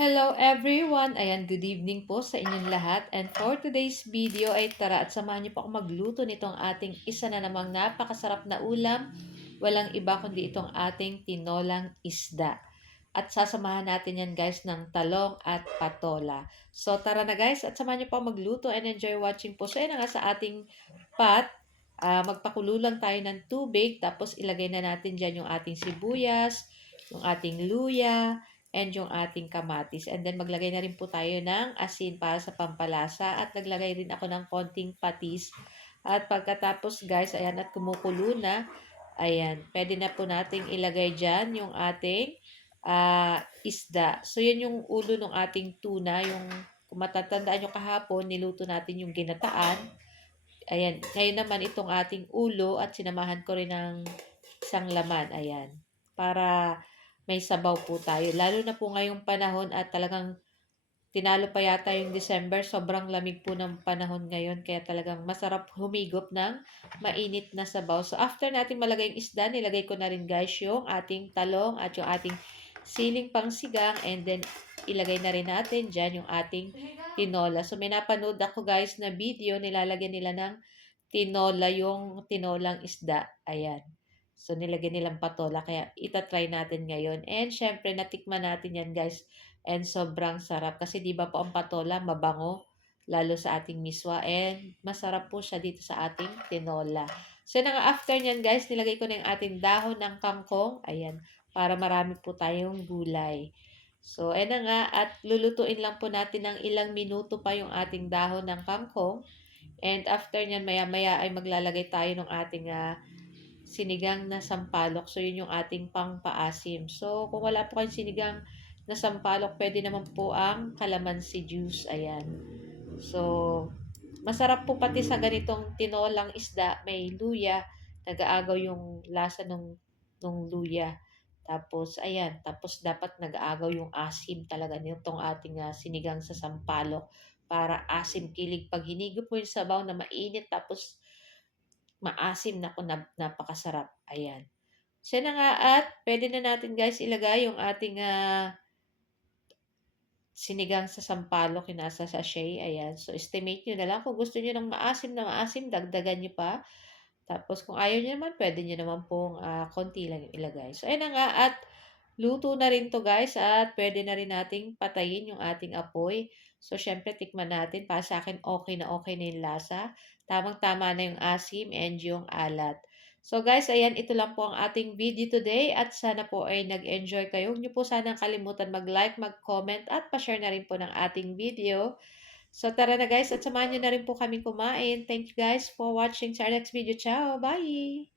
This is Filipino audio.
Hello everyone! Ayan, good evening po sa inyong lahat. And for today's video ay tara at samahan niyo po ako magluto nitong ating isa na namang napakasarap na ulam. Walang iba kundi itong ating tinolang isda. At sasamahan natin yan guys ng talong at patola. So tara na guys at samahan niyo po ako magluto and enjoy watching po. So yan na nga sa ating pot. Magpakulo lang tayo ng tubig tapos ilagay na natin dyan yung ating sibuyas, yung ating luya, and yung ating kamatis. And then maglagay na rin po tayo ng asin para sa pampalasa at naglagay rin ako ng konting patis. At pagkatapos guys, ayan at kumukulo na, ayan, pwede na po nating ilagay dyan yung ating isda. So yan yung ulo ng ating tuna, yung kung matatandaan nyo kahapon, niluto natin yung ginataan. Ayan, ngayon naman itong ating ulo at sinamahan ko rin ng isang laman. Ayan, para may sabaw po tayo. Lalo na po ngayong panahon at talagang tinalo pa yata yung December. Sobrang lamig po ng panahon ngayon. Kaya talagang masarap humigop ng mainit na sabaw. So after natin malagay yung isda, nilagay ko na rin guys yung ating talong at yung ating siling pangsigang. And then ilagay na rin natin dyan yung ating tinola. So may napanood ako guys na video, nilalagyan nila ng tinola yung tinolang isda. Ayan. So, nilagyan nilang patola. Kaya, itatry natin ngayon. And, syempre, natikman natin yan, guys. And, sobrang sarap. Kasi, di ba po, ang patola, mabango. Lalo sa ating miswa. And, masarap po siya dito sa ating tinola. So, nga after nyan, guys, nilagay ko na yung ating dahon ng kangkong. Ayan. Para marami po tayong gulay. So, ayan na nga. At lulutuin lang po natin ng ilang minuto pa yung ating dahon ng kangkong. And, after nyan, maya-maya ay maglalagay tayo ng ating sinigang na sampalok. So, yun yung ating pangpaasim. So, kung wala po kayong sinigang na sampalok, pwede naman po ang calamansi juice. Ayan. So, masarap po pati sa ganitong tinolang isda. May luya. Nag-aagaw yung lasa nung luya. Tapos, ayan. Tapos, dapat nag-aagaw yung asim talaga nitong ating sinigang sa sampalok. Para asim kilig. Pag hinigop mo yung sabaw na mainit, tapos maasim na ko napakasarap. Ayan. So na nga at pwede na natin guys ilagay yung ating sinigang sa sampalok yung nasa sachet. Ayan. So estimate nyo na lang. Kung gusto nyo ng maasim na maasim, dagdagan nyo pa. Tapos kung ayaw nyo naman, pwede nyo naman pong konti lang yung ilagay. So ayan na nga at luto na rin to guys at pwede na rin nating patayin yung ating apoy. So syempre tikman natin. Para sa akin okay na yung lasa. Tamang-tama na yung asim and yung alat. So guys, ayan, ito lang po ang ating video today at sana po ay nag-enjoy kayo. Huwag niyo po sanang kalimutan mag-like, mag-comment at pa-share na rin po ng ating video. So tara na guys at samahan niyo na rin po kami kumain. Thank you guys for watching sa our next video. Ciao! Bye!